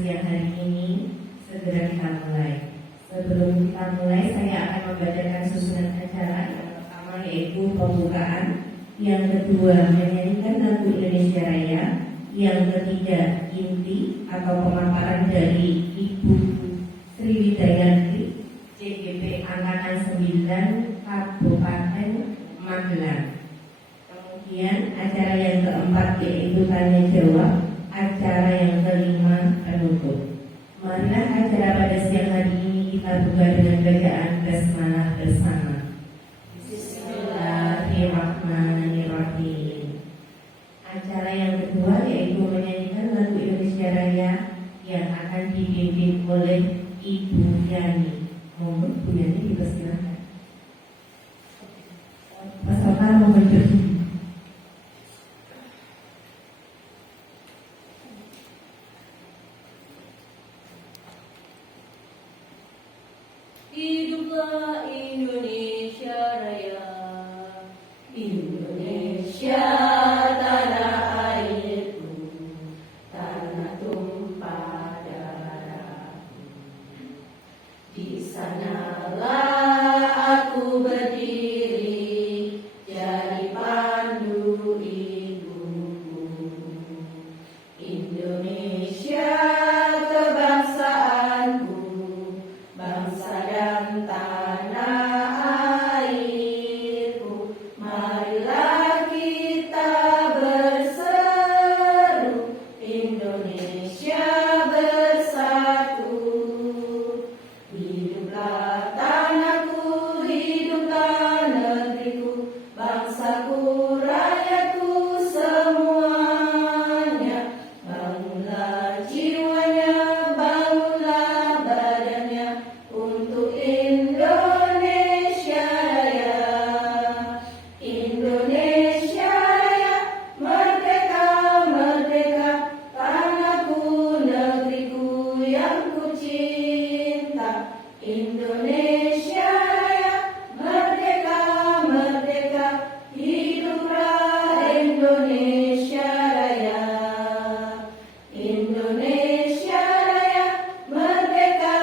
siang hari ini, segera kita mulai. Sebelum kita mulai, saya akan membacakan susunan acara. Yang pertama yaitu pembukaan, yang kedua menyanyikan lagu Indonesia Raya, yang ketiga inti atau pemaparan dari Ibu Sriwidayanti, CGP Angkatan 9 Kabupaten Magelang. Kemudian acara yang keempat yaitu tanya jawab, acara yang kelima penutup. Marilah acara pada siang hari ini kita buka dengan bacaan basmalah bersama. Bismillahirrahmanirrahim. Acara yang kedua yaitu menyanyikan lagu Indonesia Raya yang akan dipimpin oleh Ibu Yani. Monggo Bu Yani dipersilakan. Peserta menunjuk. Hiduplah Indonesia Raya, Indonesia tanah airku, tanah tumpah darahku. Di sanalah aku berdiri, jadi pandu ibuku. Indonesia kebangsaanku, bangsa dan tanah airku. Marilah kita berseru, Indonesia bersatu. Hiduplah tanahku, hiduplah negeriku, bangsaku, rakyatku semuanya. Bangunlah jiwanya, bangunlah badannya untuk Indonesia Raya. Indonesia Raya, merdeka, merdeka, tanahku, negeriku yang ku cinta. Indonesia Raya, merdeka, merdeka, hiduplah Indonesia Raya. Indonesia Raya, merdeka,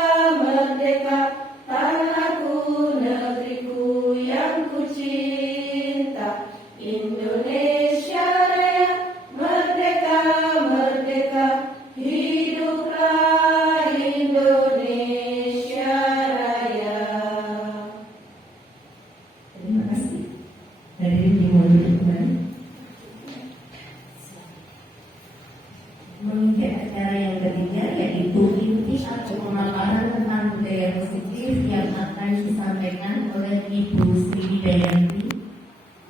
merdeka, tanahku, negeriku yang ku cinta. Indonesia Raya, merdeka, merdeka, hiduplah Indonesia Raya. Terima kasih. Hadirin dimohon kembali. Mengikuti acara yang ketiga yaitu inti atau pemaparan tentang budaya positif yang akan disampaikan oleh Ibu Sriwidayanti.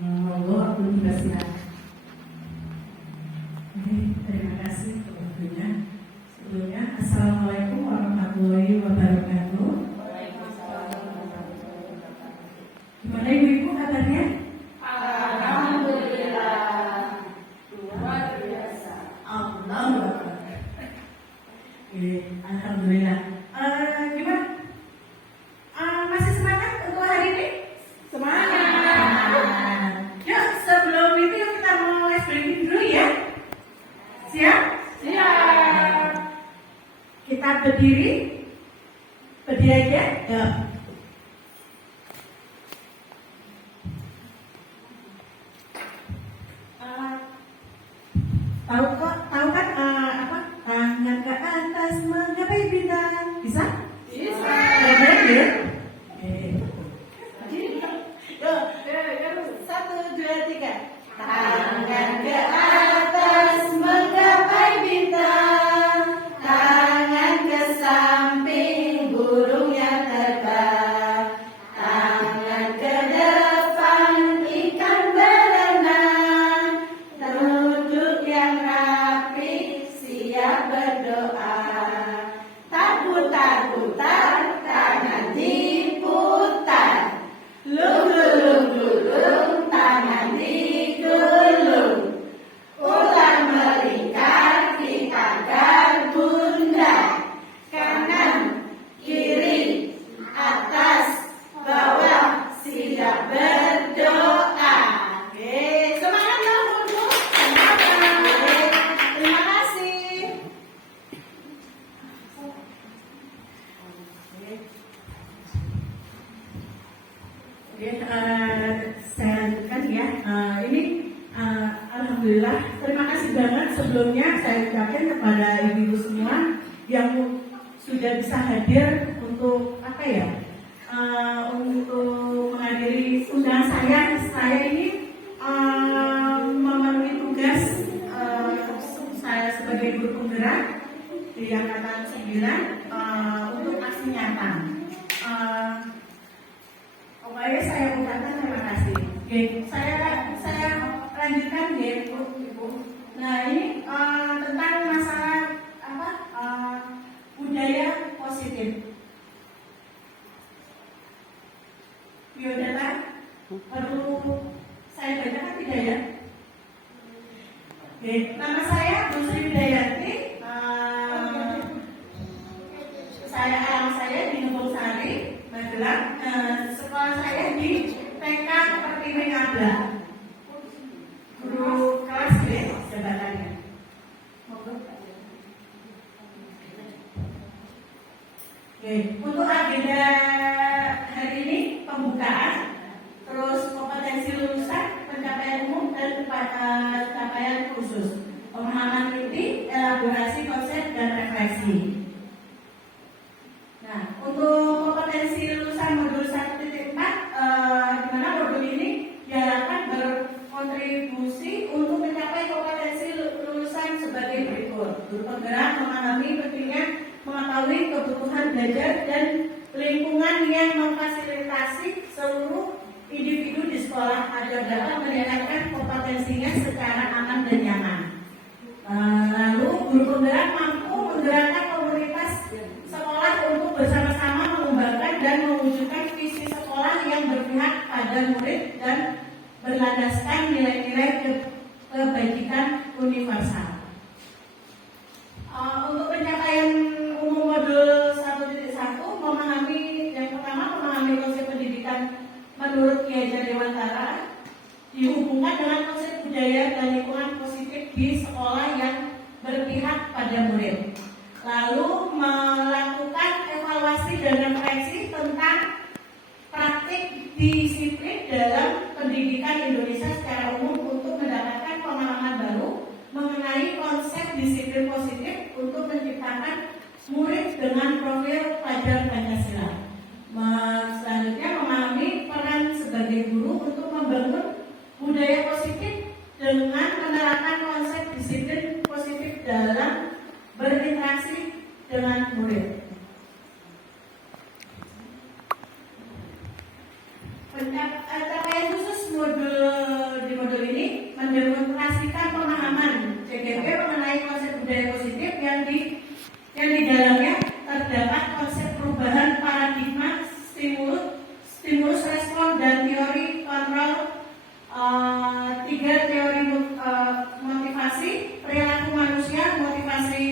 Monggo aku dipersilakan. Terima kasih untuk waktunya. Sebelumnya, Assalamualaikum warahmatullahi wabarakatuh. Gimana ibu-ibu kabarnya? Alhamdulillah, luar biasa. Alhamdulillah. Alhamdulillah. Gimana? Masih semangat untuk hari ini? Semangat. Yuk, sebelum itu yuk kita mau SBB dulu ya. Siap? Siap. Kita berdiri. Berdiri aja. Yuk. Tahu kan apa? Tangan ke atas menggapai bintang. Bisa? Bisa. Keren ya? Yuk, 1, 2, 3. Tangan ke atas menggapai bintang, tangan ke samping burung yang terbang, tangan ke depan ikan berenang, duduk yang rapi siap berdoa. Tak putar-putar, tangan diputar. Lung-lung-lung-lung, tangan digulung. Ulang melingkar, ditangkap bunda. Kanan, kiri, atas, bawah, siap berdoa. Oke, semangat dong, Bu. Semangat. Terima kasih. banget sebelumnya saya ucapkan kepada ibu-ibu semua yang sudah bisa hadir untuk apa ya? Untuk menghadiri undangan saya. Saya ini memenuhi tugas saya sebagai guru penggerak di angkatan 9 untuk aksi nyata. Pokoknya saya ucapkan terima kasih. Oke, saya lanjutkan ya, Ibu. Nah ini tentang masalah apa budaya positif. Biodata perlu saya bacakan tidak ya? Oke, nama saya Bu Sri Widayanti. Alamat saya di Nubung Sari, Magelang. Sekolah saya di TK Pertiwi Ngabla. Guru kelas B jabatannya. Oke, untuk agenda hari ini pembukaan, terus kompetensi lulusan, pencapaian umum dan pencapaian khusus, pemahaman inti, elaborasi konsep dan refleksi. Nah, untuk kompetensi lulusan modul 1.4, di mana modul ini diharapkan berkontribusi untuk mencapai kompetensi lulusan sebagai berikut. Guru penggerak memahami pentingnya mengetahui kebutuhan belajar dan lingkungan yang memfasilitasi seluruh individu di sekolah agar dapat meningkatkan kompetensinya secara aman dan nyaman. Lalu guru penggerak mampu menggerakkan komunitas sekolah untuk bersama-sama mengembangkan dan mewujudkan visi sekolah yang berpihak pada murid dan berlandaskan nilai-nilai kebajikan universal. Untuk pencapaian umum modul 1.1, yang pertama memahami konsep pendidikan menurut Ki Hajar Dewantara dihubungkan dengan konsep budaya dan lingkungan positif di sekolah yang berpihak pada murid. Lalu melakukan evaluasi dan refleksi tentang praktik disiplin dalam pendidikan Indonesia secara umum untuk mendapatkan pengalaman baru mengenai konsep disiplin positif untuk menciptakan murid dengan profil pelajar Pancasila. Selanjutnya memahami peran sebagai guru untuk membangun budaya positif dengan menerapkan konsep disiplin positif dalam berinteraksi dengan murid. Pencapaian khusus di modul ini mendemonstrasikan pemahaman CGP mengenai konsep budaya positif yang di dalamnya terdapat konsep perubahan paradigma, stimulus respon dan teori kontrol, 3 teori motivasi, perilaku manusia, motivasi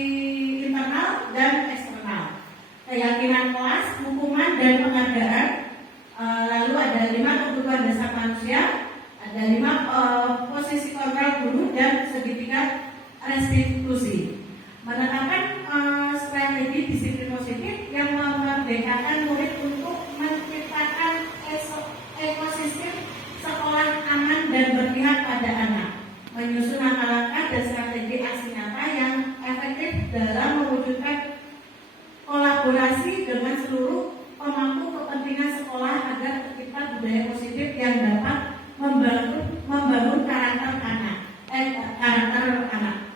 internal dan eksternal, keyakinan kelas, hukuman dan penghargaan. Lalu ada 5 kebutuhan dasar manusia, ada 5 posisi kontrol guru dan segitiga restitusi. Menetapkan strategi disiplin positif yang memerdekakan murid untuk menciptakan ekosistem sekolah aman dan berpihak pada anak. Menyusun langkah-langkah dan strategi aksi nyata yang efektif dalam mewujudkan kolaborasi dengan seluruh pemangku kepentingan sekolah agar tercipta budaya positif yang dapat membangun karakter anak.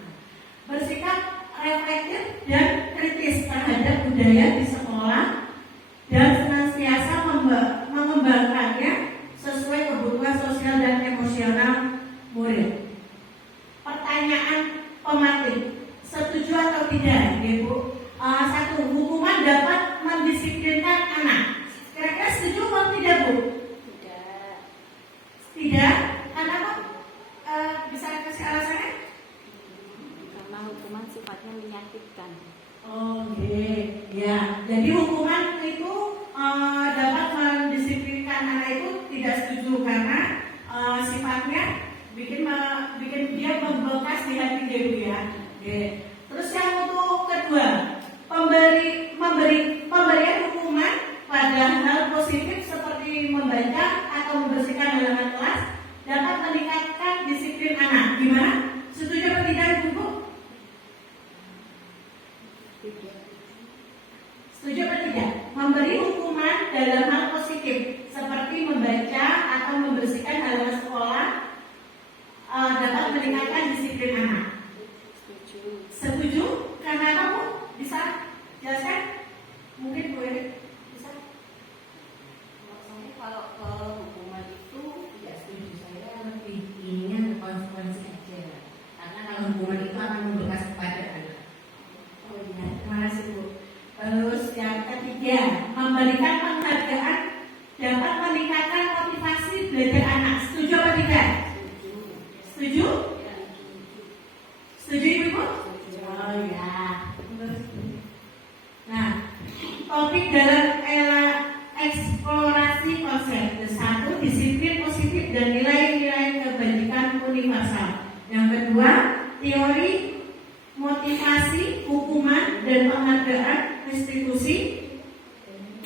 Bersikap reflektif dan kritis terhadap budaya di sekolah dan senantiasa mengembangkannya sesuai kebutuhan sosial dan emosional murid. Pertanyaan pematik, setuju atau tidak, Ibu? 1. Hukuman dapat mendisiplinkan anak. Kira-kira setuju atau tidak, Bu? Tidak. Kenapa? Bisa kasih alasannya? Karena hukuman sifatnya menyakitkan. Oke, ya. Jadi hukuman itu dapat mendisiplinkan anak itu tidak setuju karena sifatnya bikin dia membekas di hati dia, Bu ya. Oke. Terus yang untuk kedua, pemberian hukuman pada hal positif seperti membaca atau membersihkan halaman kelas dapat meningkatkan disiplin anak. Gimana? Setuju atau tidak, Bu? Setuju Ibu? Oh ya. Nah, topik dalam era eksplorasi konsep. Satu, disiplin positif dan nilai-nilai kebajikan universal. Yang kedua, teori motivasi, hukuman, dan penghargaan restitusi.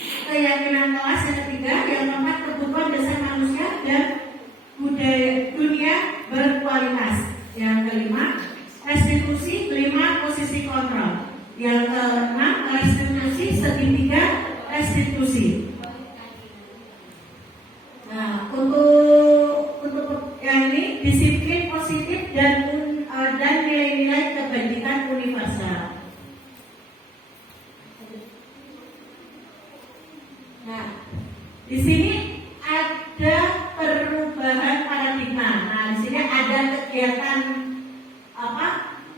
Keyakinan kelas. Yang ketiga, yang keempat, kebutuhan dasar manusia dan budaya dunia berkualitas. Yang kelima, restitusi. Kelima, posisi kontrol. Yang keenam, restitusi. Segitiga restitusi. Nah, untuk yang ini disiplin positif dan nilai-nilai kebajikan universal. Nah, di sini ada perubahan paradigma. Nah, di sini ada kegiatan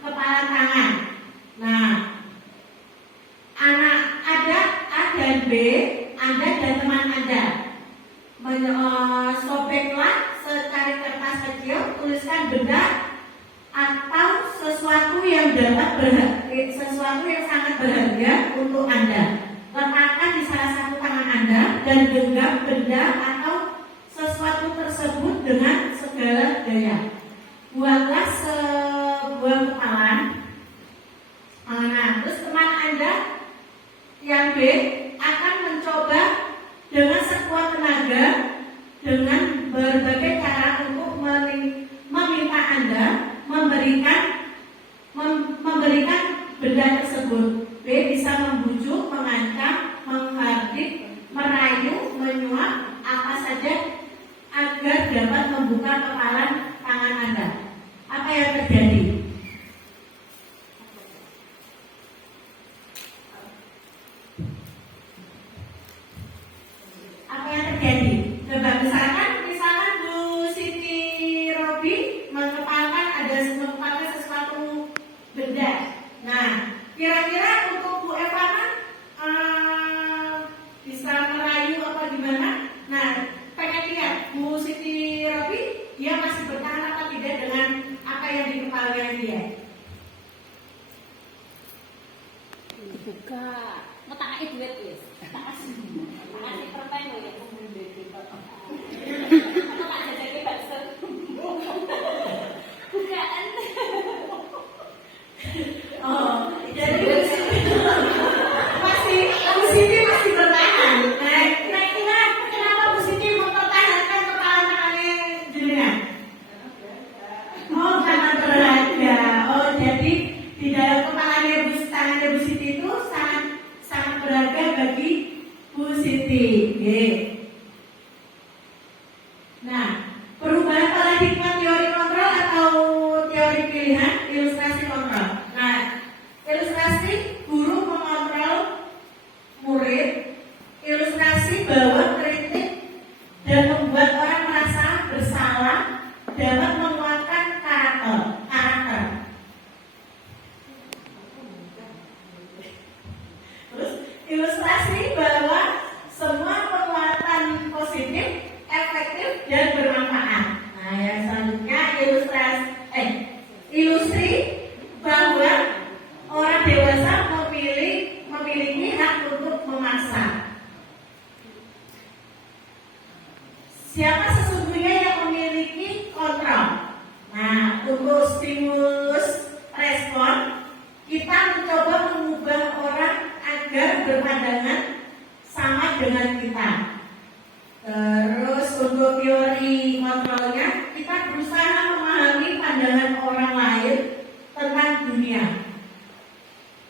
kepala tangan. Nah, anak ada A dan B, Anda dan teman Anda. Sobeklah secari kertas kecil, tuliskan benda atau sesuatu yang sesuatu yang sangat berharga untuk Anda. Letakkan di salah satu tangan Anda dan genggam benda atau sesuatu tersebut dengan segala daya. Buatlah sebuah kepalan. Nah, terus teman Anda yang B akan mencoba dengan sekuat tenaga dengan berbagai cara untuk meminta Anda memberikan benda tersebut. B bisa membujuk, mengancam, menghardik, merayu, menyuap, apa saja agar dapat membuka kepalan tangan Anda. Apa yang terjadi? Apa yang terjadi? Coba misalkan Bu Siti Robi mengepalkan sesuatu benda. Nah, kira-kira untuk Bu Evana bisa merayu apa gimana? Nah, pengen lihat Bu Siti Robi dia masih bertahan apa tidak dengan apa yang di kepalanya dia? Dibuka. Mau tak duit wis. Tak kasih. Tak kasih permen lho ya. Apa tak jadi bakso? Bukaan. Oh, jadi Bu Siti masih bertahan. Nah, kira-kira kenapa Bu Siti mempertahankan kepala tangannya jenengan? Oh, karena berharga. Oh, jadi di dalam kepalanya tangannya Bu Siti itu sangat berharga bagi Bu Siti. Nah, perubahan paradigma teori kontrol atau teori pilihan, ilustrasi kontrol. Nah, ilustrasi guru mengontrol murid, ilustrasi bahwa kritik dan membuat orang merasa bersalah dapat menguatkan karakter. Terus ilustrasi bahwa semua penguatan positif, efektif dan bermanfaat. Nah, yang selanjutnya ilustri bahwa orang dewasa memiliki hak untuk memaksa. Siapa sesungguhnya yang memiliki kontrol? Nah, untuk stimulus respon, kita mencoba mengubah orang agar berpandangan sama dengan kita. Terus untuk teori kontrolnya, kita berusaha memahami pandangan orang lain tentang dunia.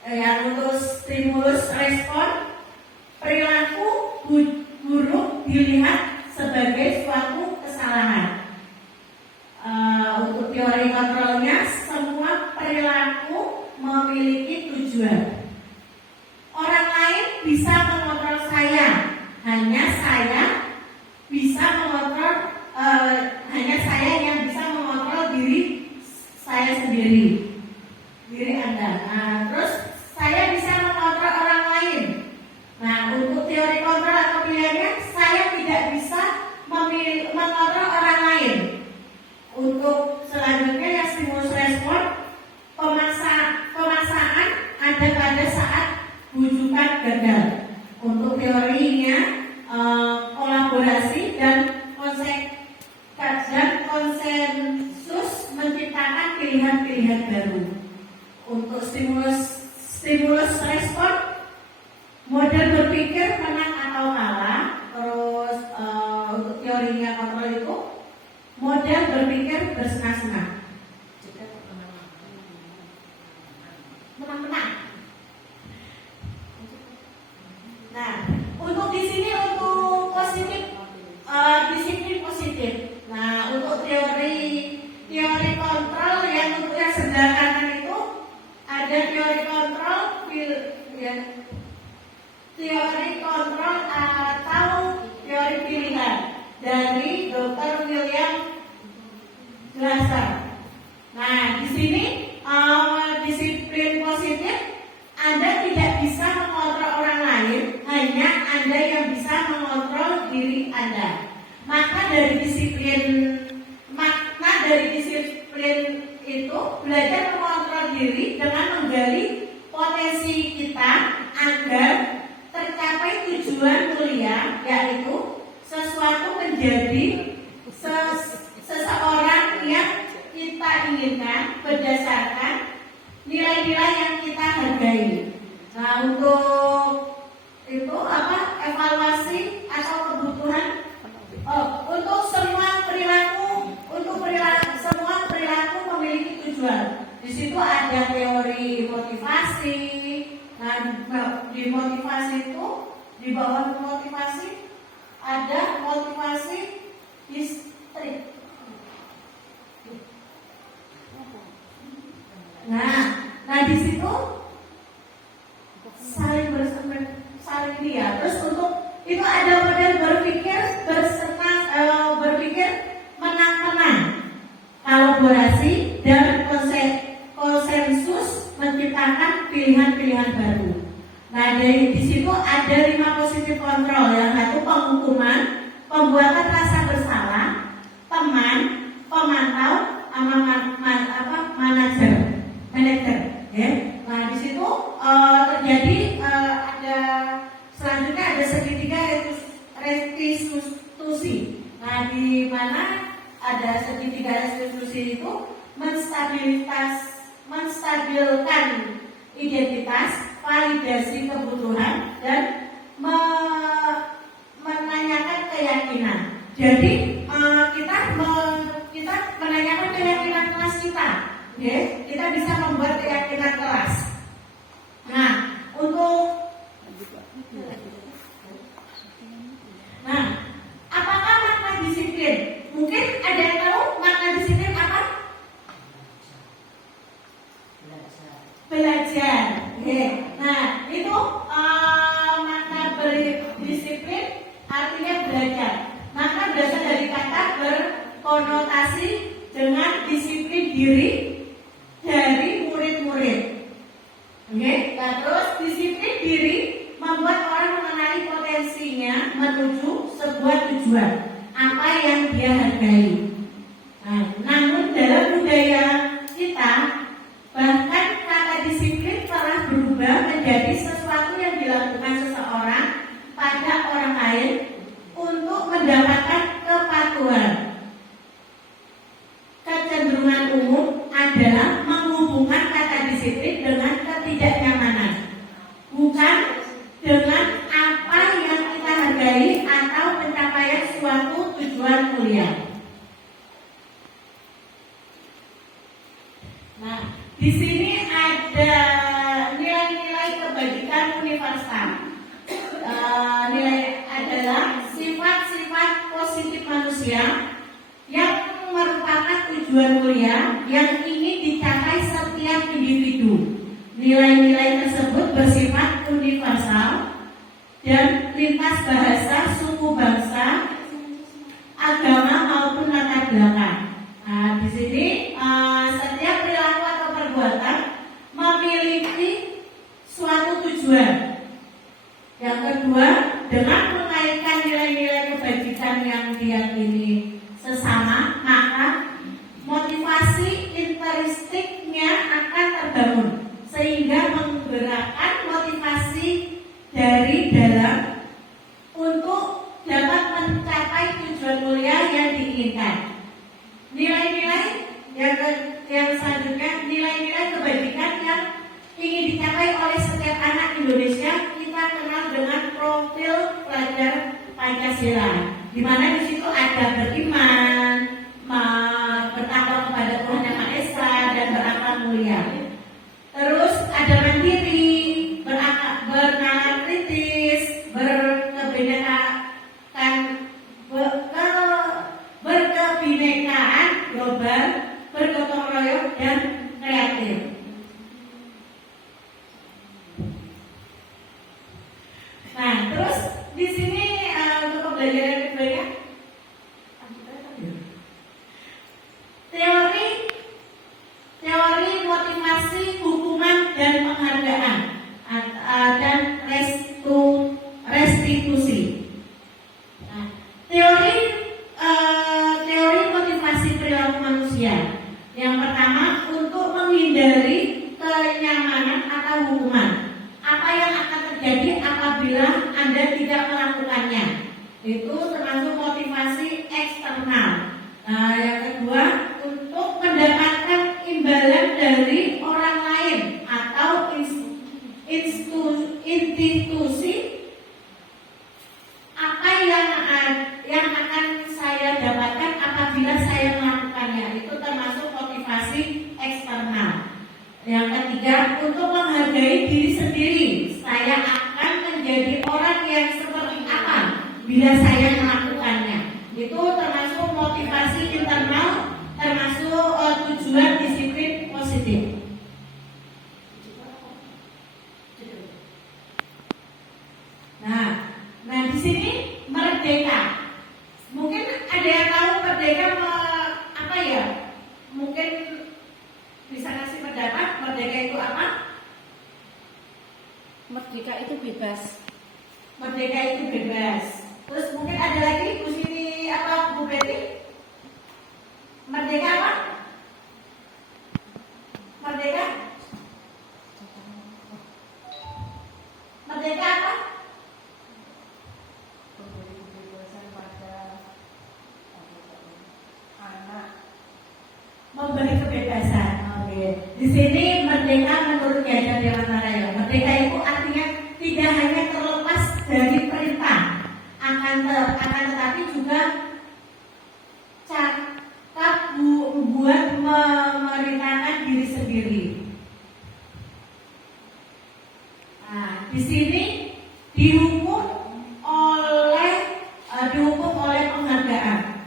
Yang untuk stimulus respon, perilaku buruk dilihat sebagai suatu kesalahan. Untuk teori kontrolnya, semua perilaku memiliki tujuan. Orang lain bisa mengontrol saya, hanya saya yang bisa mengontrol diri saya sendiri, diri Anda. Nah, terus saya bisa mengontrol orang lain. Nah, untuk teori kontrol atau pilihannya, saya tidak bisa mengontrol orang lain. Untuk selanjutnya yang stimulus respon, teori kontrol atau teori pilihan dari Dr. William Glasser. Nah, di sini disiplin positif, Anda tidak bisa mengontrol orang lain, hanya Anda yang bisa mengontrol diri Anda. Makna dari disiplin itu belajar mengontrol diri dengan menggali potensi kita agar tercapai tujuan mulia, yaitu sesuatu menjadi seseorang yang kita inginkan berdasarkan nilai-nilai yang kita hargai. Nah, untuk itu evaluasi atau kebutuhan untuk semua perilaku memiliki tujuan. Di situ ada teori motivasi. Nah, di motivasi itu, di bawah motivasi ada motivasi listrik. Nah di situ saling lihat. Terus untuk itu ada model berpikir menang-menang, kolaborasi dan konsensus menciptakan pilihan-pilihan baru. Nah di situ ada 5 positif kontrol. Yang satu penghukuman, pembuatan rasa bersalah, teman, pemantau, manajer. Ya. Nah di situ terjadi selanjutnya ada segitiga restitusi. Nah di mana ada segitiga restitusi itu menstabilkan identitas, validasi kebutuhan, dan menanyakan keyakinan. Jadi kita menanyakan keyakinan kelas kita. Okay? Kita bisa membuat keyakinan kelas. Nah, apakah makna disiplin? Mungkin ada yang tahu makna disiplin apa? Belajar. Okay. Nah, itu makna berdisiplin artinya belajar. Makna berasal dari kata berkonotasi dengan disiplin diri dari murid-murid. Oke, nah, terus disiplin diri membuat orang mengenali potensinya menuju sebuah tujuan apa yang dia hargai. Nah, namun dalam budaya kita bahkan kata disiplin telah berubah menjadi sesuatu yang dilakukan seseorang pada orang lain untuk mendapatkan kepatuhan. Kecenderungan umum adalah menghubungkan kata disiplin dengan ketidaknyamanan, bukan dengan apa yang kita hargai atau pencapaian suatu tujuan mulia. Nah, di sini ada nilai-nilai kebajikan universal. Nilai adalah sifat-sifat positif manusia yang merupakan tujuan mulia yang ingin dicapai setiap individu. Nilai-nilai tersebut bersifat universal dan lintas bahasa, suku bangsa, agama maupun latar belakang. Nah, di sini setiap perilaku atau perbuatan memiliki suatu tujuan. Yang kedua, dengan mengaitkan nilai-nilai kebajikan yang diyakini sesama, maka motivasi intrinstiknya akan terbangun sehingga menggerakkan motivasi dari dalam untuk dapat mencapai tujuan mulia yang diinginkan. Nilai-nilai yang selanjutnya, nilai-nilai kebajikan yang ingin dicapai oleh setiap anak Indonesia kita kenal dengan profil pelajar Pancasila, di mana di situ ada beriman, bertakwa kepada Tuhan Yang Maha Esa, dan berakal mulia. Terus ada mandiri, bernalar kritis, berkebinekaan global, bergotong royong, dan kreatif. Yang ketiga, untuk menghargai diri sendiri. Saya akan menjadi orang yang seperti apa bila saya melakukannya. Itu termasuk motivasi internal, termasuk tujuan disiplin positif. Nah di sini merdeka. Mungkin ada yang tahu merdeka apa ya? Mungkin bisa kasih pendapat merdeka itu apa? Merdeka itu bebas. Merdeka itu bebas. Terus mungkin ada lagi Bu Sini apa Bu Betty? Merdeka apa? Merdeka? Merdeka apa? Memberi kebebasan. Oke. Di sini merdeka menurut Ki Hajar Dewantara ya. Merdeka itu artinya tidak hanya terlepas dari perintah, akan tetapi juga cakap buat memerintahkan diri sendiri. Nah, di sini dihukum oleh penghargaan.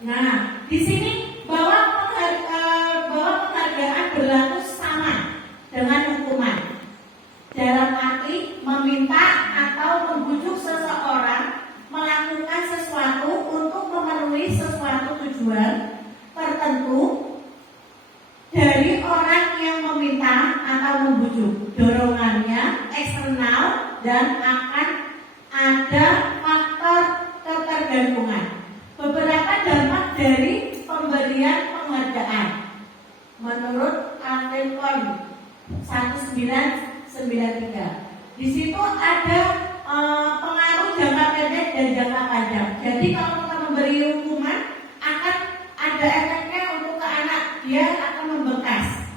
Nah, di sini bahwa penghargaan berlaku sama dengan hukuman. Dalam arti meminta atau membujuk seseorang melakukan sesuatu untuk memenuhi sesuatu tujuan tertentu dari orang yang meminta atau membujuk. Dorongannya eksternal dan akan ada faktor ketergantungan. Beberapa dampak dari pemberian penghargaan menurut Lincoln 1993. Di situ ada pengaruh jangka pendek dan jangka panjang. Jadi kalau kita memberi hukuman akan ada efeknya untuk ke anak, dia akan membekas.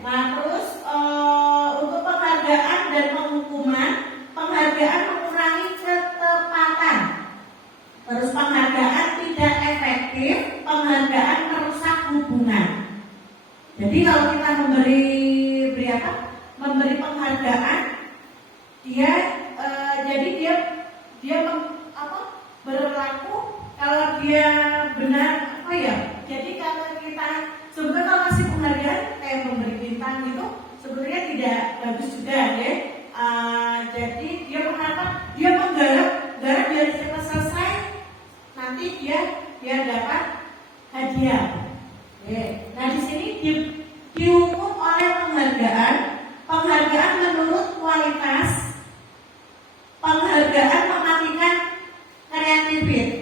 Nah terus untuk penghargaan dan penghukuman, penghargaan mengurangi ketepatan. Terus penghargaan tidak efektif, penghargaan merusak hubungan. Jadi kalau kita memberi penghargaan, berlaku kalau dia benar Jadi kalau kita sebenarnya kalau kasih penghargaan kayak memberi bintang gitu, sebenarnya tidak bagus juga ya. Jadi dia mengharapkan dia menggarap biar cepat selesai, nanti dia dapat hadiah. Nah di sini dihukum oleh penghargaan menurut kualitas, penghargaan mematikan kreativitas.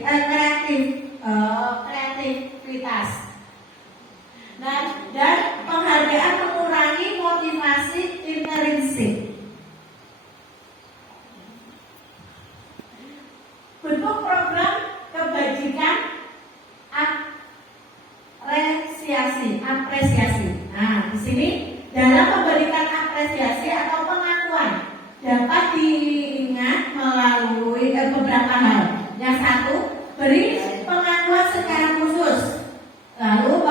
Nah, dan penghargaan mengurangi motivasi intrinsik. Bentuk program kebajikan apresiasi. Nah, di sini dalam memberikan apresiasi atau pengakuan dapat diingat melalui beberapa hal. Yang satu, beri pengakuan secara khusus. Lalu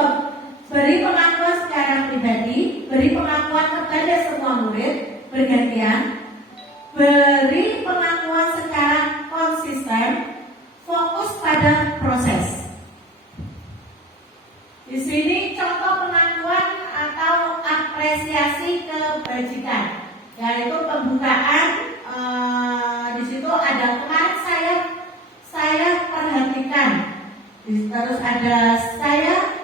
beri pengakuan secara pribadi, beri pengakuan kepada semua murid bergantian, beri pengakuan secara konsisten, fokus pada proses. Di sini contoh pengakuan atau apresiasi kebajikan, yaitu pembukaan. Di situ ada kemarin saya perhatikan, terus ada saya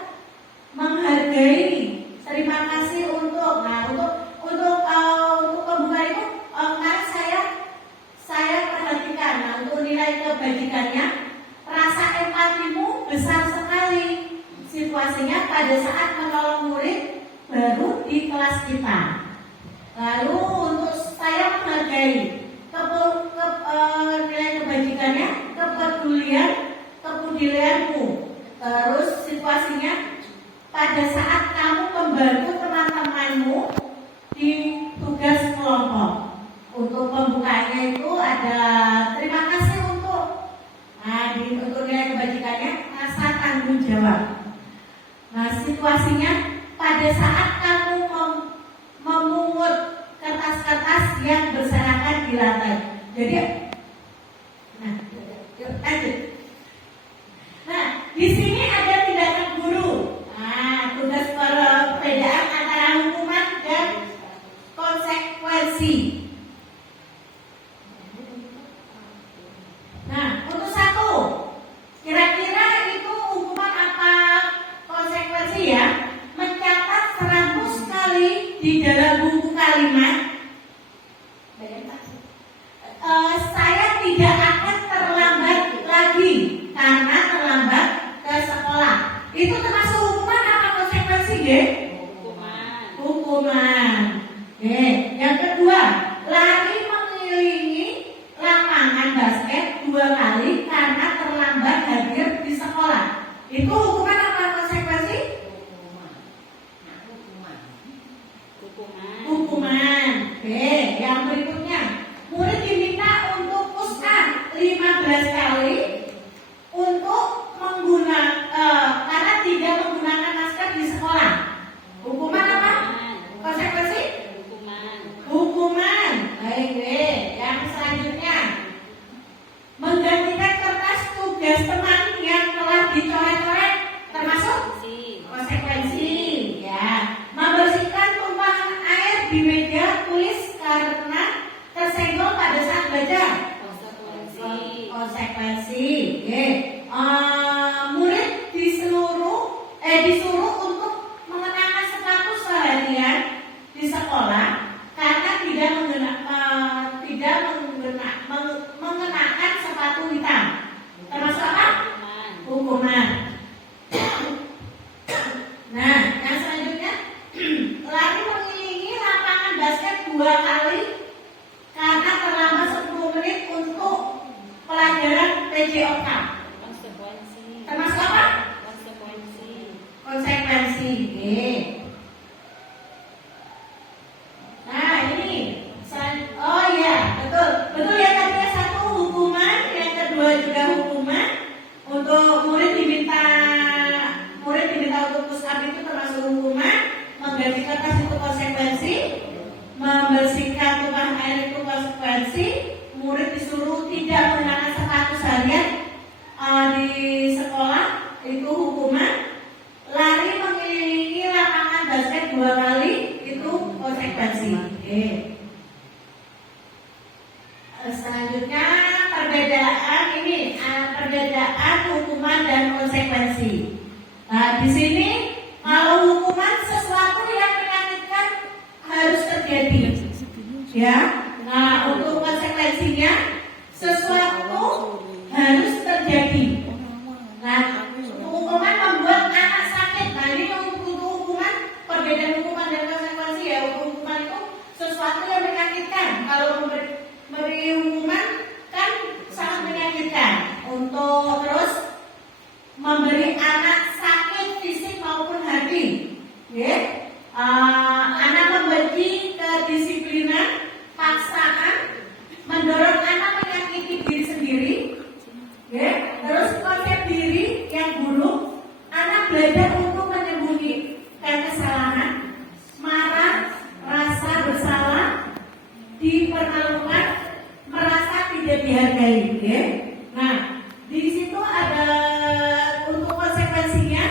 menghargai, terima kasih untuk. Nah untuk pembukaan itu kemarin saya perhatikan. Nah untuk nilai kebajikannya, rasa empatimu besar sekali. Situasinya pada saat menolong murid baru di kelas kita. Lalu untuk saya menghargai nilai kebajikannya, kepedulianmu. Terus situasinya pada saat kamu membantu teman-temanmu di tugas kelompok. Untuk pembukanya itu ada terima kasih untuk. Nah untuk nilai kebajikannya rasa tanggung jawab. jawab. Nah, situasinya pada saat kamu memungut kertas-kertas yang berserakan di lantai. Jadi, nah, lanjut. Nah, di sini ada tindakan guru. Nah, tugas perbedaan antara hukuman dan konsekuensi. Nah, untuk satu, kira-kira itu hukuman apa konsekuensi ya? Mencatat 100 kali di dalam buku kalimat. Saya tidak akan terlambat lagi karena terlambat ke sekolah. Itu termasuk hukuman apa konsekuensi, Ge? Hukuman. Yang kedua, lari mengelilingi lapangan basket 2 kali karena terlambat hadir di sekolah. Itu hukuman apa konsekuensi? Hukuman. Yang berikutnya, murid diminta untuk push up 15 kali untuk karena tidak menggunakan masker di sekolah. Hukuman apa? Konsekuensi? Hukuman. Baik. Yang selanjutnya, menggantikan kertas tugas teman yang telah dicoret-coret termasuk konsekuensi. Ya. Membersihkan tumpahan air di meja tulis karena tersenggol pada saat belajar. Konsekuensi. Murid disuruh untuk mengenakan sepatu seharian di sekolah karena tidak mengenakan sepatu hitam. Termasuk apa? Hukuman. Nah, yang selanjutnya, lari mengelilingi lapangan basket 2 kali karena terlambat 10 menit untuk pelajaran PJOK. Termasuk apa? Konsekuensi. Nah, ini. Oh iya, betul ya, tadi satu hukuman, yang kedua juga hukuman. Untuk murid diminta untuk push up itu termasuk hukuman. Mengganti kertas itu konsekuensi. Membersihkan tumpahan air itu konsekuensi. Murid disuruh tidak menggunakan sepatu seharian di sekolah itu hukuman. Lari mengelilingi lapangan basket 2 kali itu konsekuensi. Selanjutnya perbedaan hukuman dan konsekuensi. Nah, di sini kalau hukuman sesuatu yang menyakitkan harus terjadi, ya. Nah, untuk konsekuensinya sesuatu harus terjadi. Nah, hukuman membuat anak sakit. Nah, ini untuk hukuman, perbedaan hukuman dan konsekuensi ya. Untuk hukuman itu sesuatu yang menyakitkan. Kalau memberi hukuman kan sangat menyakitkan. Untuk terus memberi anak sakit fisik maupun hati. Anak membenci kedisiplinan, paksaan, mendorong anak menyakiti diri sendiri. Terus konsep diri yang buruk, anak belajar untuk menyembunyikan kesalahan, marah, rasa bersalah, dipermalukan, merasa tidak dihargai. Nah, di situ ada untuk konsekuensinya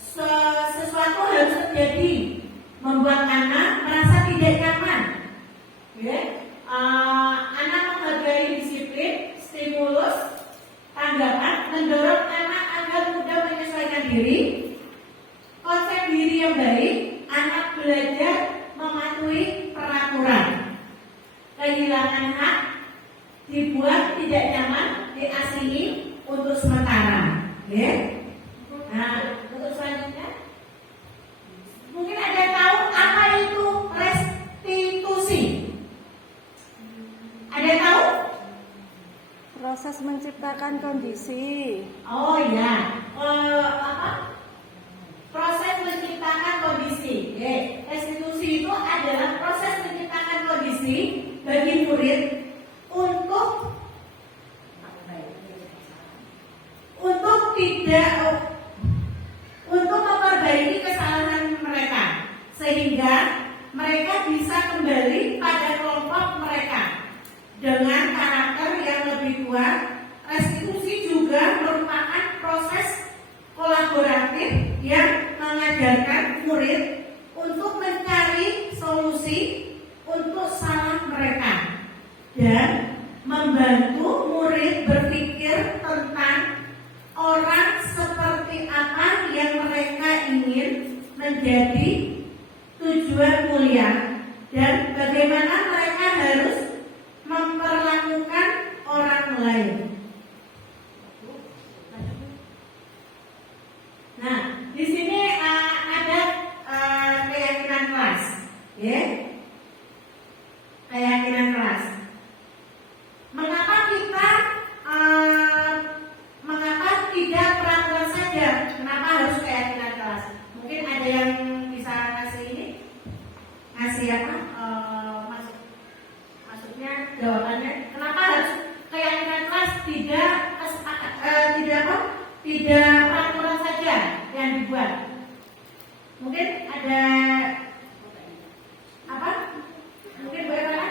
sesuatu harus terjadi, membuat anak merasa tidak nyaman. Anak menghargai disiplin, stimulus, tanggapan, mendorong anak agar mudah menyesuaikan diri. Konsep diri yang baik, anak belajar mematuhi peraturan. Kehilangan hak, dibuat tidak nyaman, diasingin untuk sementara. Nah, untuk selanjutnya, mungkin ada yang tahu apa itu restitusi? Ada yang tahu? Proses menciptakan kondisi. Oh ya, proses menciptakan kondisi. Restitusi itu adalah proses menciptakan kondisi bagi murid untuk tidak mengajarkan murid untuk mencari solusi untuk salah mereka dan membantu murid berpikir tentang orang seperti apa yang mereka ingin menjadi tujuan mulia dan bagaimana mereka harus memperlakukan orang lain. Nah, di sini ada keyakinan kelas, ya. Keyakinan kelas. Mengapa tidak peraturan saja? Kenapa harus keyakinan kelas? Mungkin ada yang bisa kasih ini, kasih apa? Maksudnya jawabannya. Kenapa harus keyakinan kelas tidak tidak peraturan saja yang dibuat? Mungkin ada apa? Mungkin bagaimana?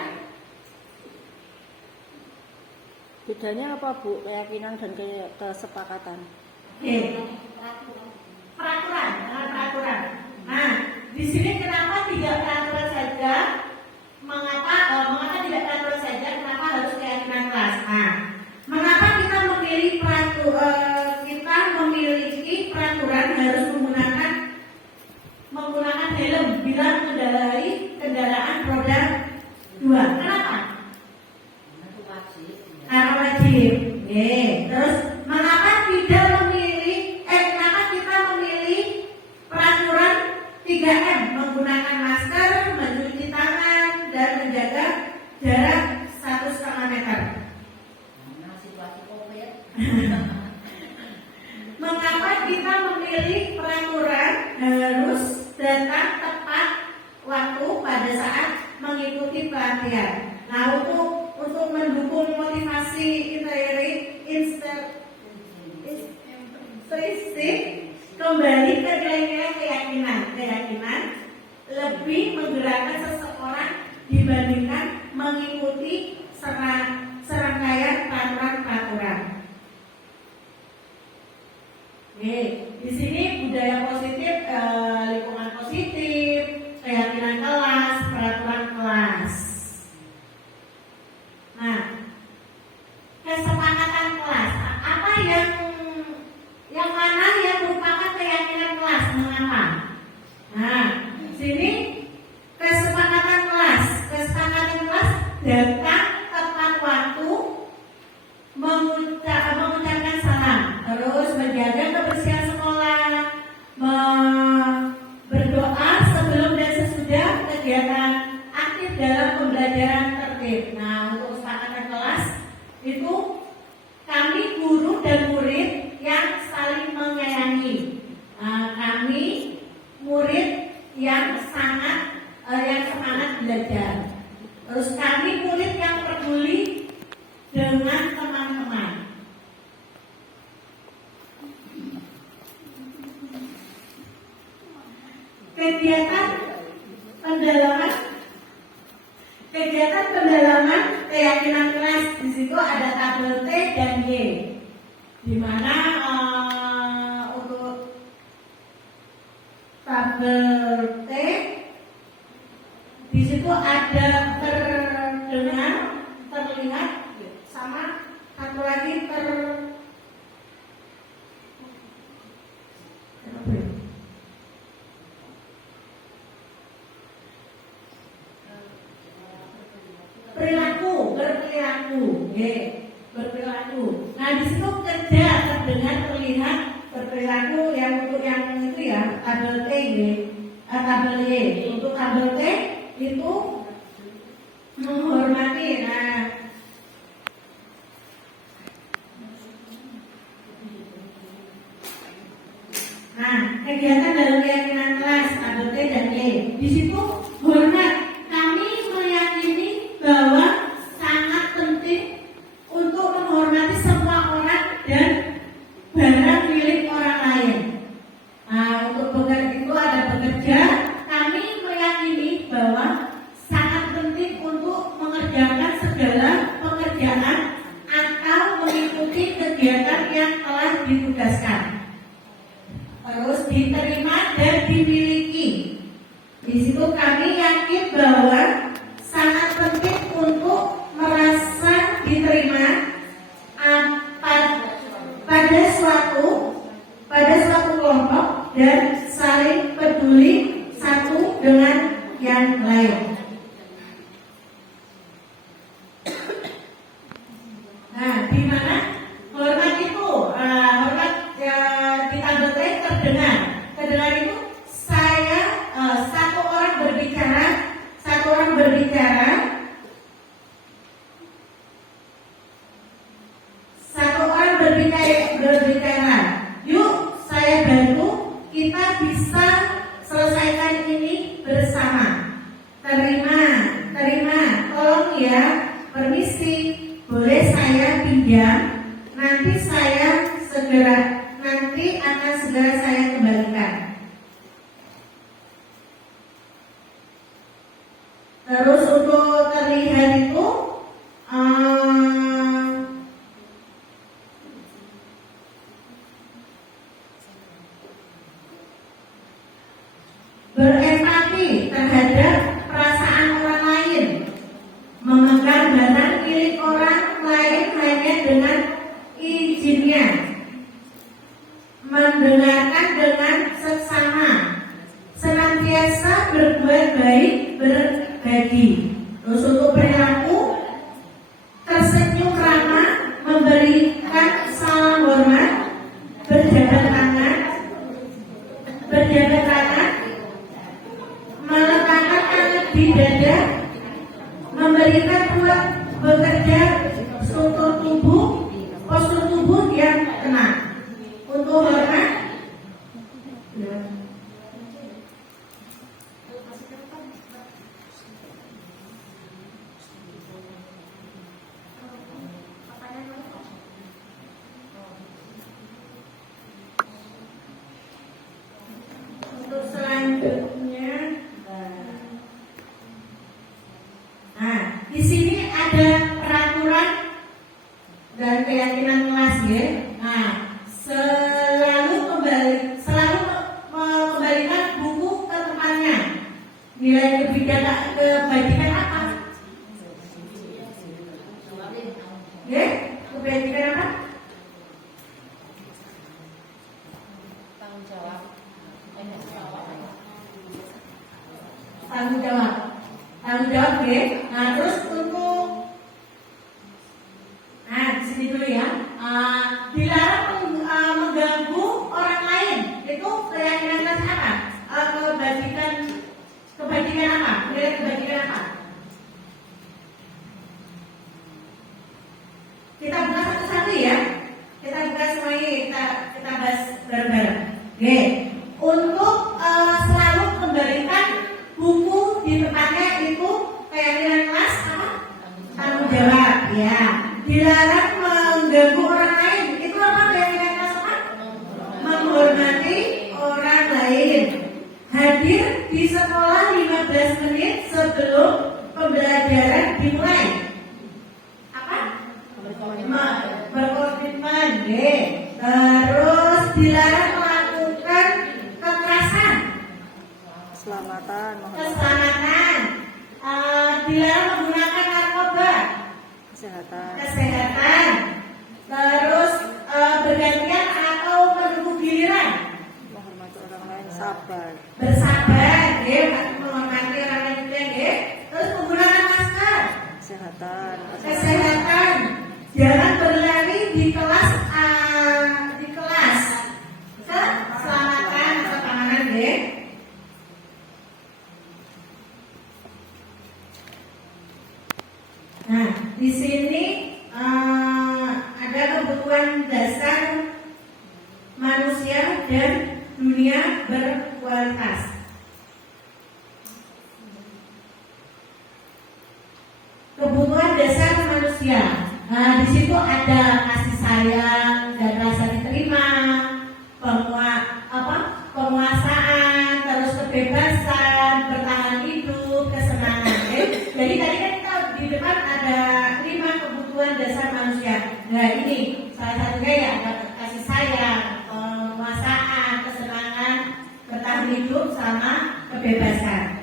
Bedanya apa Bu, keyakinan dan kesepakatan? Oke. Peraturan, dengan peraturan. Nah, di sini kenapa tidak peraturan saja? Mengapa tidak peraturan saja? Kenapa harus keyakinan kelas? Nah, mengapa kita memiliki peraturan harus menggunakan helm bila mengendarai kendaraan roda 2? Kenapa? Karena wajib. Terus kenapa kita memilih peraturan 3M, menggunakan masker, mencuci tangan dan menjaga jarak 1,5 meter? Mengapa kita memilih peraturan harus datang tepat waktu pada saat mengikuti pelatihan? Nah, untuk mendukung motivasi intrinsik, kembali ke nilai-nilai keyakinan lebih menggerakkan seseorang dibandingkan mengikuti serangkaian peraturan-peraturan. Di sini budaya positif, lingkungan positif, keyakinan kelas, peraturan kelas. Nah, kesepakatan kelas. Apa yang mana yang merupakan keyakinan kelas? Mengapa? Nah, sini kesepakatan kelas. Kesepakatan kelas datang tepat waktu, mengucapkan salam, terus menjaga kebersihan sekolah, berdoa sebelum dan sesudah kegiatan aktif dalam pembelajaran tertib. Nah, untuk kesepakatan kelas itu kami guru dan murid yang saling menyayangi. Kami murid yang semangat belajar. Terus kami murid yang peduli dengan teman-teman. Kegiatan pendalaman keyakinan kelas, di situ ada tabel T dan Y, di mana untuk tabel T di situ ada terdengar, terlihat, sama satu lagi berperilaku. Nah, di situ kerja, terdengar, terlihat, berperilaku yang untuk yang itu ya, tabel T, tabel Y. Untuk tabel T itu menghormati. Nah, kegiatan dalam keyakinan kelas tabel T dan Y. Di situ hormat. Kami meyakini bahwa sangat penting untuk menghormati semua orang dan barang milik orang lain. Nah, untuk bekerja itu ada bekerja. Kami meyakini bahwa sangat penting untuk mengerjakan segala pekerjaan atau mengikuti kegiatan yang telah ditugaskan. Terus diterima dan dimiliki. Di situ kami yakin bahwa sangat penting untuk merasa diterima pada suatu kelompok dan saling peduli satu dengan yang lain. Nah, di mana hormat itu, hormat ditambah terdengar. Terdengar itu saya satu orang berbicara, Yuk saya bantu, kita bisa selesaikan ini bersama. Terima, tolong ya, permisi, boleh saya pinjam? Nanti akan segera saya kembalikan. Terus untuk terlihat itu berempati terhadap perasaan orang lain, memegang barang milik orang lain hanya dengan izinnya, mendengarkan dengan seksama, senantiasa berbuat baik, berbagi. Terus untuk perilaku, tersenyum ramah, memberikan salam hormat, berjabat tangan, meletakkan tangan di dada, memberikan ruang bekerja, postur tubuh yang tenang. Untuk hormat, untuk selanjutnya, nah di sini ada peraturan dan keyakinan kelas ya. Nah, selalu mengembalikan buku ke tempatnya. Nilai kebajikan apa? Ya, kebajikan apa? Tanggung jawab ya. Nah, terus untuk di sini dulu ya. Dilarang mengganggu orang lain. Itu keyakinan kelas apa? Kebajikan apa? Nilai kebajikan apa? Kita buka satu-satu ya. Kita buka semuanya. Kita bahas bareng-bareng. Oke. Untuk selalu kembalikan buku di tempatnya itu keyakinan kelas apa? Tanggung jawab ya. Dilarang mengganggu orang lain. Itu apa keyakinan kelas apa? Menghormati orang lain. Hadir di sekolah 15 menit sebelum pembelajaran dimulai. Apa? Berkomitmen. Terus dilarang melakukan kekerasan. Keselamatan. Dilarang menggunakan narkoba. Kesehatan. Terus bergantian atau menunggu giliran. Menghormati orang lain, sabar. Bersabar, menghormati orang lain juga ya. Terus menggunakan masker. Kesehatan. Jangan berlari di kelas. Keselamatan atau keamanan ya. Nah, di sini ada kebutuhan dasar manusia dan dunia berkualitas. Kebutuhan dasar manusia. Nah, di situ ada kasih sayang dan rasa diterima, penguasaan, terus kebebasan, bertahan hidup, kesenangan. Jadi tadi kan kita di depan ada 5 kebutuhan dasar manusia. Nah, ini salah satunya ya ada kasih sayang, penguasaan, kesenangan, bertahan hidup sama kebebasan.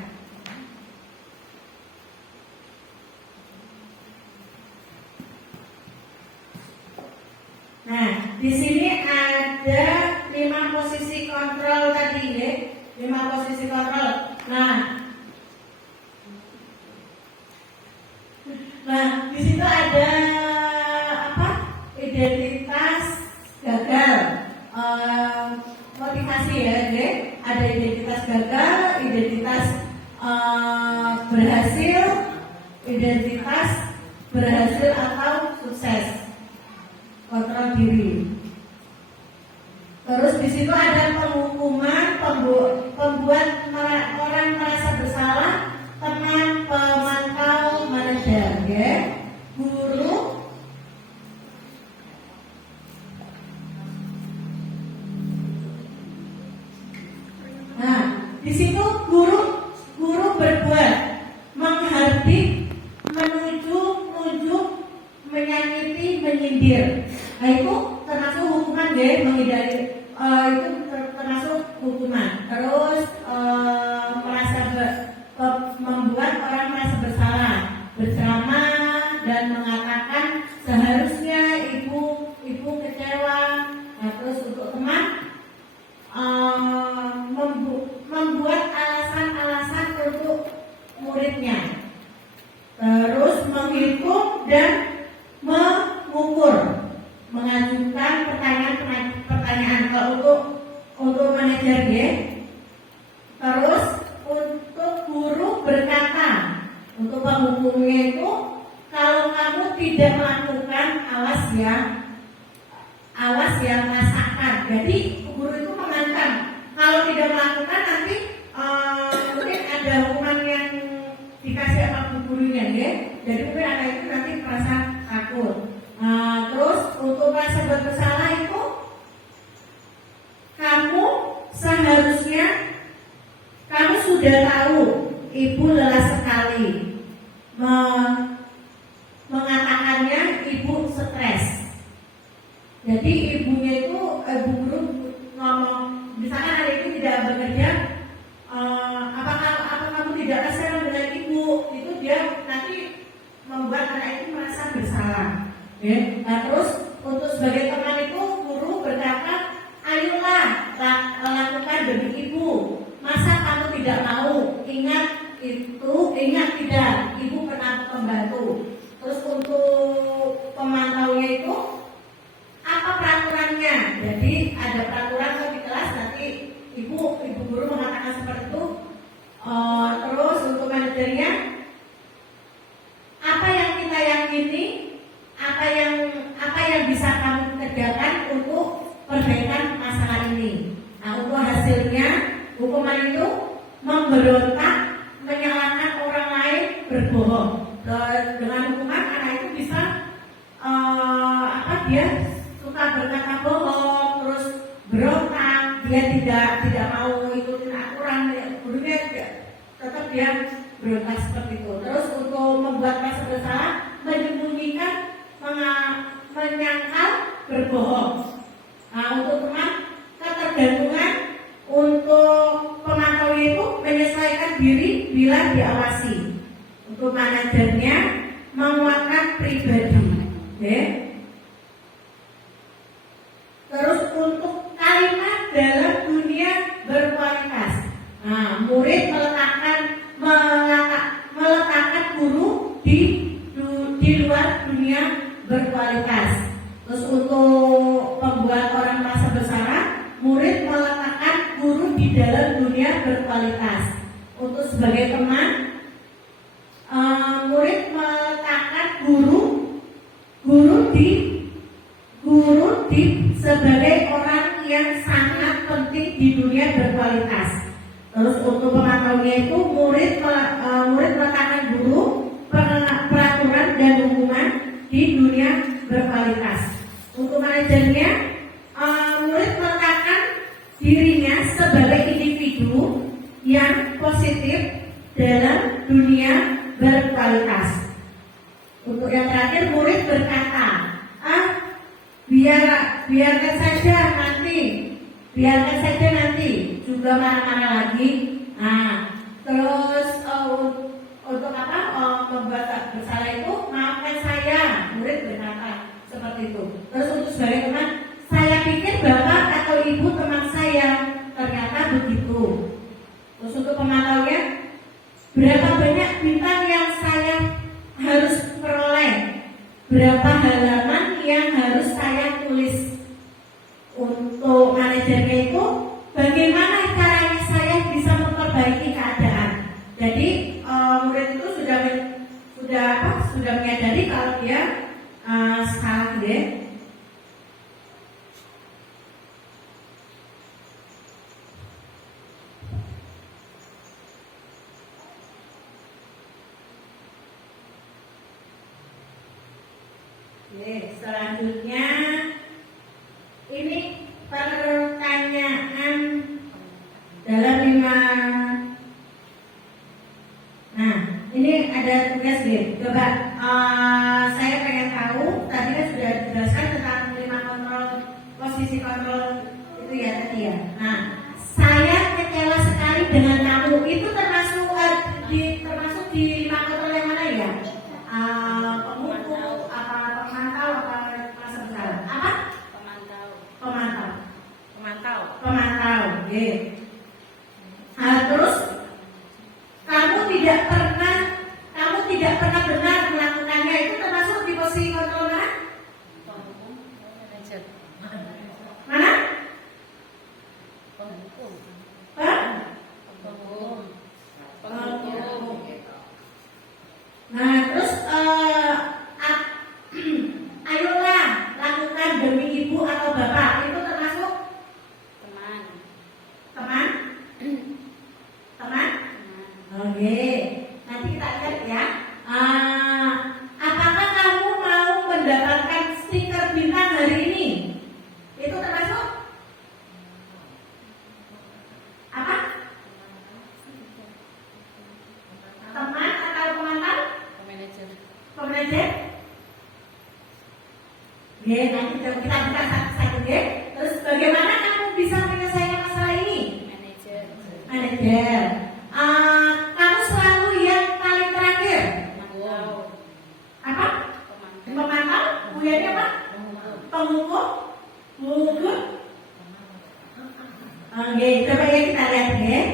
Nah, di sini ada 5 posisi kontrol tadi ya, 5 posisi kontrol. Nah, di situ ada apa? Identitas gagal, motivasi ya, oke? Ada identitas gagal, identitas berhasil, identitas berhasil atau sukses, kontrol diri. Terus di situ ada penghukuman, pembuat orang merasa bersalah, teman, pemantau, manajer, ya, guru. Nah, di situ guru berbuat, menghardik, menuju, menyakiti, menyindir. Nah itu termasuk hukuman ya, menghindari itu termasuk hukuman. Terus membuat orang merasa bersalah, berceramah dan mengatakan seharusnya ibu kecewa. Nah terus untuk teman membuat alasan-alasan untuk muridnya. Terus menghitung dan mengukur, mengajukan pertanyaan kalau untuk manajer ya. Terus untuk guru berkata, untuk penghukumnya itu kalau kamu tidak melakukan, awas ya rasakan. Jadi guru itu mengancam kalau tidak melakukan nanti mungkin ada hukuman yang dikasih sama gurunya ya. Jadi mungkin anak itu nanti merasa takut. Terus untuk merasa bersalah itu kamu seharusnya kamu sudah tahu ibu lelah sekali, mengatakannya ibu stres. Jadi ibunya itu ibu guru ngomong, misalkan hari ini tidak bekerja, apakah kamu tidak kasihan dengan ibu? Itu dia nanti membuat anak itu merasa bersalah. Ya. Nah terus untuk sebagai teman itu guru berkata, ayolah lakukan demi ibu. Masa kamu tidak mau? Ingat tidak? Ibu pernah membantu. Terus untuk pemantaunya itu apa peraturannya? Jadi ada peraturan di kelas, nanti ibu guru mengatakan seperti itu. Terus untuk manajernya, apa yang kita yakini, apa yang bisa kamu kerjakan untuk perbaikan masalah ini. Nah untuk hasilnya, hukuman itu memberontak, menyalahkan orang lain, berbohong. Dengan hukuman anak itu bisa dia suka berkata bohong, terus berontak, dia tidak mau ikutin aturan, gurunya tetap dia berontak seperti itu. Terus untuk membuat merasa bersalah, menyembunyikan, menyangkal, berbohong. Nah untuk teman, ketergantungan. Untuk pemantau itu menyesuaikan diri bila diawasi. Untuk manajernya menguatkan pribadi. Okay. Terus untuk kalimat dalam dunia berkualitas. Nah, murid meletakkan guru di luar dunia berkualitas. Terus untuk pembuat orang merasa bersalah, murid meletakkan guru di dalam dunia berkualitas. Untuk sebagai teman, murid meletakkan guru di sebagai orang yang sangat penting di dunia berkualitas. Terus untuk pemantaunya itu murid meletakkan guru, peraturan dan hukuman di dunia berkualitas. Untuk manajernya, murid meletakkan dirinya sebagai individu yang positif dalam dunia berkualitas. Untuk yang terakhir, murid berkata, biarkan saja nanti, juga juga marah-marah lagi. Nah, terus untuk apa? Membuat bersalah itu maafkan saya, murid berkata seperti itu. Terus untuk sebagai teman, saya pikir bapak atau ibu teman saya, ternyata begitu. Terus untuk pemantaunya, berapa banyak bintang yang saya harus peroleh, berapa halaman yang harus saya tulis. Untuk manajernya itu, bagaimana caranya saya bisa memperbaiki keadaan. Jadi murid itu sudah menyadari kalau dia salah gitu ya. Oke, selanjutnya ini pertanyaan dalam 5. Nah, ini ada tugas gitu. Coba saya pengen tahu, tadi kan sudah dijelaskan tentang 5 kontrol, posisi kontrol itu ya tadi ya. Nah, saya kecewa sekali dengan kamu. Itu termasuk termasuk di 5 kontrol yang mana ya? Pemukul, pemantau, merasa bersalah? Apa? Pemantau. Oke. Terus kamu tidak pernah benar melakukannya, itu termasuk di posisi kontrol mana? Mana? Penghukum. Nah, terus ayolah lakukan demi ibu atau bapak, itu termasuk teman? Oke, nanti kita lihat ya. Apakah kamu mau mendapatkan stiker bintang hari ini? Itu termasuk apa? Teman atau pemantau? Pemanajer? Oke, nanti kita buka satu-satu ya. Terus bagaimana kamu bisa menyelesaikan masalah ini? Manajer. Kamu selalu yang paling terakhir. Apa? Pemantau? Buyannya apa? Penghukum? Oke, coba ya kita lihat ya.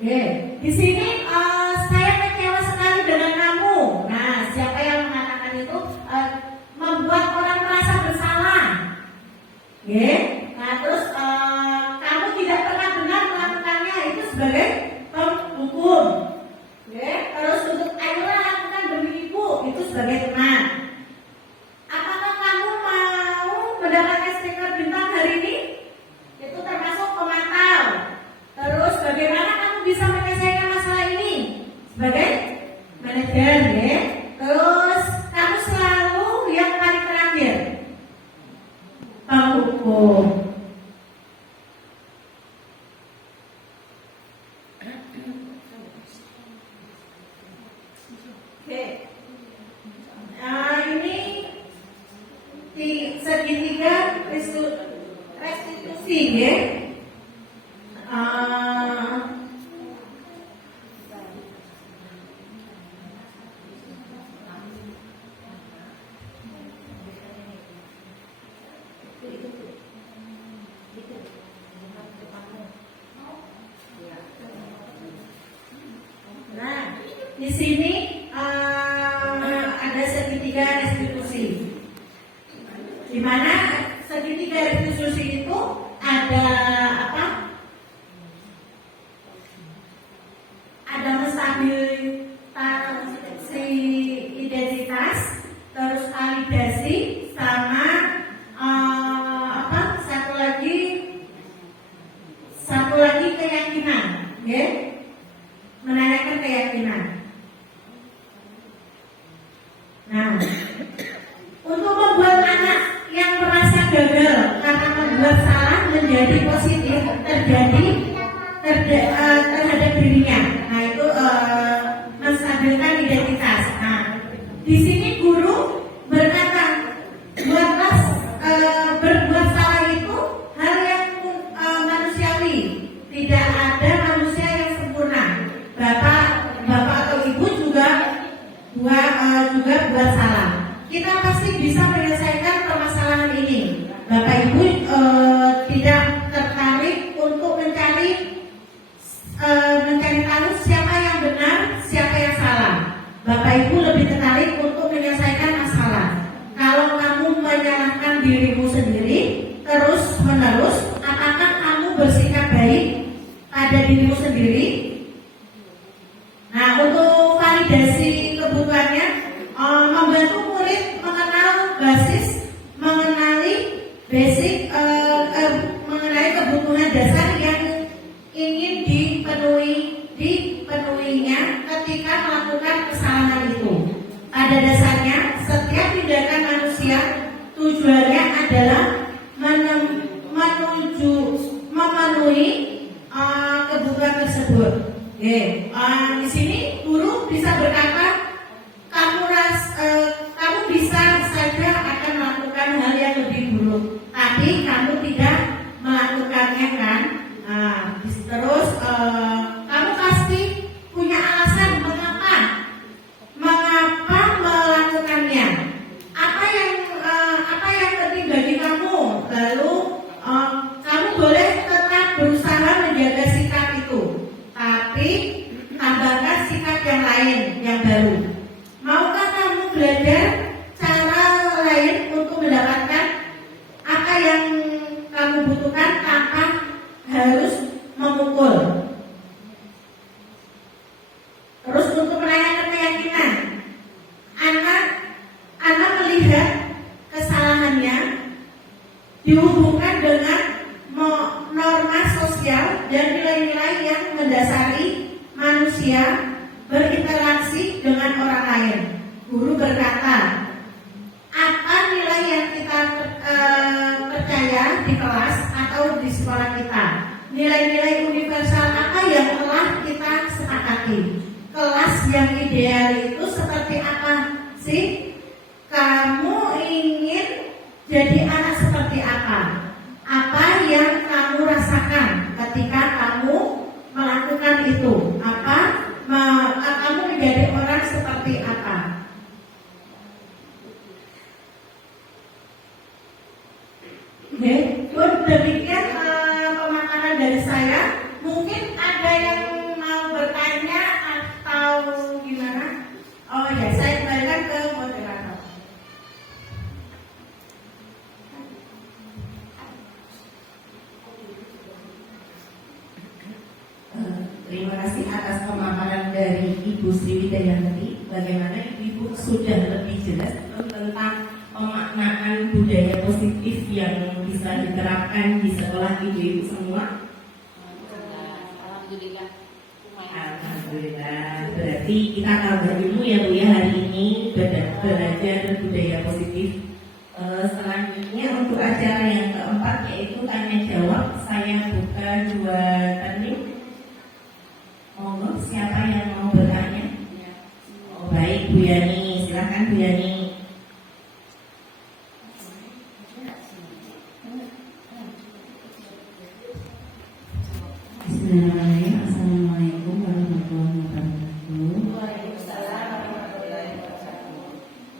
Oke, di sini saya kecewa sekali dengan kamu. Nah, siapa yang mengatakan itu membuat orang merasa bersalah? Oke, nah terus kamu tidak pernah benar melakukannya, itu sebagai penghukum. Oke, terus untuk ayolah lakukan demi ibu, itu sebagai teman. Apakah kamu mau mendapatkan stiker bintang hari ini? Itu termasuk pemantau. Terus bagaimana kamu bisa menyelesaikan masalah ini? Sebagai manajer ya. Terus kamu selalu yang paling terakhir. Penghukum. Oke. Nah, ini segitiga restitusi ya. Nah, di sini ada segitiga restitusi. Di mana segitiga restitusi itu ada apa? Ada menstabilisasi identitas, terus validasi, sama satu lagi keyakinan, ya, menanyakan keyakinan. Nah, untuk membuat anak yang merasa gagal karena membuat salah menjadi positif terhadap dirinya. Nah, itu menstabilkan identitas. Nah, di sini guru berkata, berbuat salah itu hal yang dirimu sendiri. Nah, untuk validasi kebutuhannya, membantu murid mengenal mengenali basic, mengenai kebutuhan dasar yang ingin dipenuhinya ketika melakukan kesalahan itu. Pada dasarnya, setiap tindakan manusia tujuannya adalah memenuhi kebutuhan tersebut. Di sini guru bisa berkata, kamu bisa saja akan melakukan hal yang lebih buruk, tapi kamu tidak melakukannya kan? Terus kamu pasti punya alasan mengapa melakukannya. Apa yang penting bagi kamu? Lalu kamu boleh tetap berusaha menjaga sikap itu, tapi tambahkan sikap yang lain yang baru. Maukah kamu belajar cara lain untuk mendapatkan apa yang kamu butuhkan tanpa harus memukul? Terus untuk menanyakan keyakinan, anak melihat kesalahannya dihubungkan dengan norma sosial dan nilai-nilai yang mendasari manusia berinteraksi dengan orang lain. Guru berkata, apa nilai yang kita percaya di kelas atau di sekolah kita? Nilai-nilai universal apa yang telah kita sepakati? Kelas yang ideal itu seperti apa sih? Kamu ingin jadi anak seperti apa? Apa yang kamu rasakan ketika kamu melakukan itu? Kamu menjadi orang seperti apa? Demikian pemaparan dari saya. Mungkin ada yang mau bertanya atau gimana? Oh ya, saya kembalikan ke moderator. Terima kasih atas pemaparan dari Ibu Sri Widayanti. Bagaimana Ibu sudah lebih jelas tentang pemaknaan budaya positif yang bisa diterapkan di sekolah Ibu semua. Alhamdulillah. Berarti kita tambah ilmu ya Bu ya hari ini belajar budaya positif. Selanjutnya untuk acara yang keempat yaitu tanya jawab. Saya buka 2 turning. Monggo, siapa yang mau bertanya? Oh baik, Bu Yani, silakan Bu Yani. Bismillahirrahmanirrahim. Assalamualaikum warahmatullahi wabarakatuh.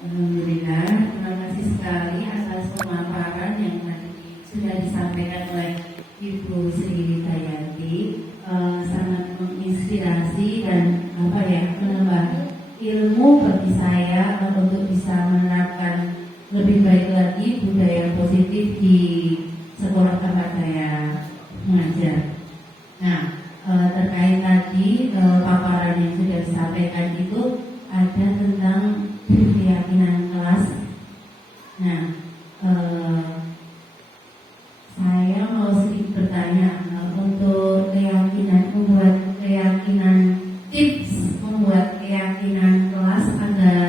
Alhamdulillah, terima kasih sekali atas pemaparan yang tadi sudah disampaikan oleh Ibu Sri Widayanti. Sangat menginspirasi dan menambah ilmu bagi saya untuk bisa menerapkan lebih baik lagi budaya positif di sekolah tempat saya mengajar. Nah, terkait tadi paparan yang sudah disampaikan itu ada tentang keyakinan kelas. Nah, saya mau sedikit bertanya untuk membuat keyakinan kelas agar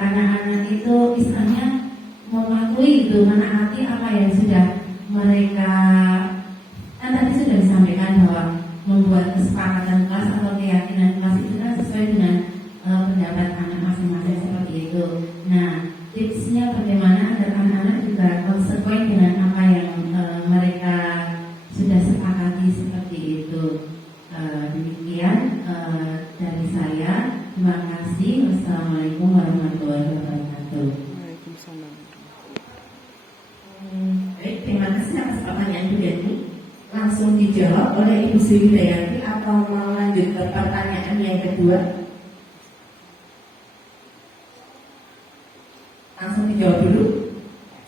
anak-anak itu istilahnya mematuhi itu, menaati apa yang sudah mereka tadi sudah disampaikan bahwa membuat kesepakatan kelas atau keyakinan kelas itu kan sesuai dengan pendapat anak masing-masing seperti itu. Nah, tipsnya bagaimana agar anak-anak juga konsekuen dengan apa yang mereka sudah sepakati seperti itu. Demikian dari saya. Terima kasih. Wassalamualaikum warahmatullahi wabarakatuh. Waalaikumsalam. Baik, terima kasih atas pertanyaan Bu Yani. Langsung dijawab oleh Ibu Sri Widayanti atau mau lanjut ke pertanyaan yang kedua? Langsung dijawab dulu.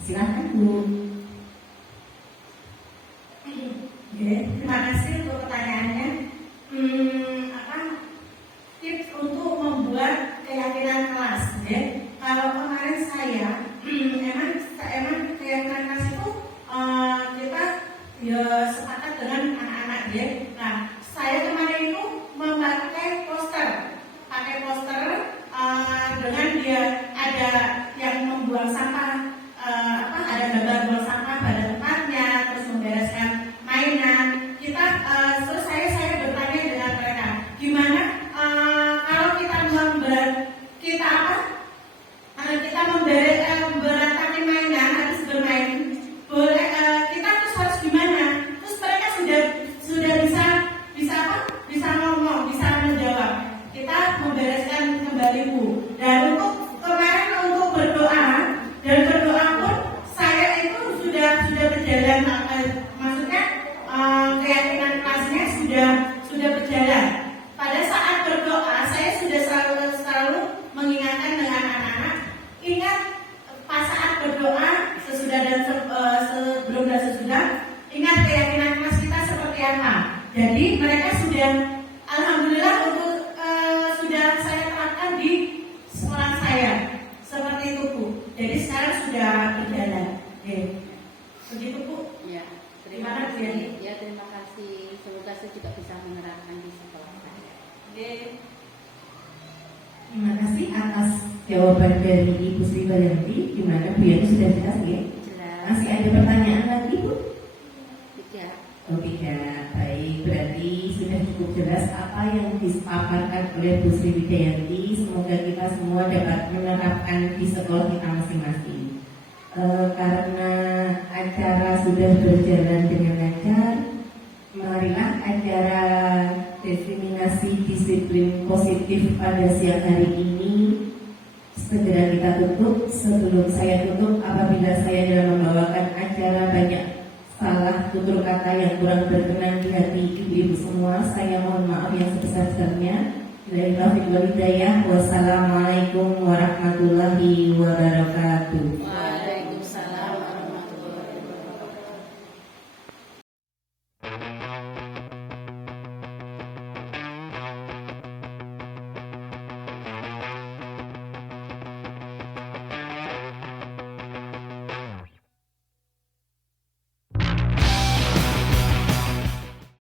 Silakan Bu. Terima kasih untuk pertanyaan. bersepakat dengan anak-anak dia. Nah, saya kemarin itu memakai poster, dengan dia ada yang membuang sampah, ada gambar buang sampah pada tempatnya, terus membereskan mainan. Terus saya bertanya dengan mereka, gimana kalau kita memberantakin mainan habis bermain, boleh kita terus harus gimana? Terus mereka sudah bisa ngomong, bisa menjawab. Kita membereskan kembali Bu. Dan untuk kemarin untuk berdoa pun saya itu sudah berjalan, maksudnya keyakinan kelasnya sudah berjalan. Pada saat berdoa saya sudah selalu mengingatkan dengan anak-anak, ingat pas saat berdoa sesudah dan sebelum dan sesudah, ingat keyakinan kelas kita seperti apa. Jadi mereka sudah, alhamdulillah sudah saya terapkan di sekolah saya seperti itu Bu. Jadi sekarang sudah berjalan. Begitu Bu. Ya, Terima terima kasih. kasih. Ya, terima kasih. Semoga saya juga bisa menerapkan di sekolah saya. Terima kasih atas jawaban dari Ibu Sri Bayanti. Gimana Bu Yani, sudah jelas ya? Jelas. Masih ada pertanyaan lagi Bu? Tidak. Oh tidak, baik, berarti sudah cukup jelas apa yang dipaparkan oleh Bu Sri Wijayanti. Semoga kita semua dapat menerapkan di sekolah kita masing-masing. Karena acara sudah berjalan dengan lancar, marilah acara diseminasi disiplin positif pada siang hari ini segera kita tutup. Sebelum saya tutup, apabila saya dalam membawakan acara banyak salah tutur kata yang kurang berkenan di hati ibu-ibu semua, saya mohon maaf yang sebesar-besarnya. Billahi taufiq wal hidayah. Wassalamualaikum warahmatullahi wabarakatuh.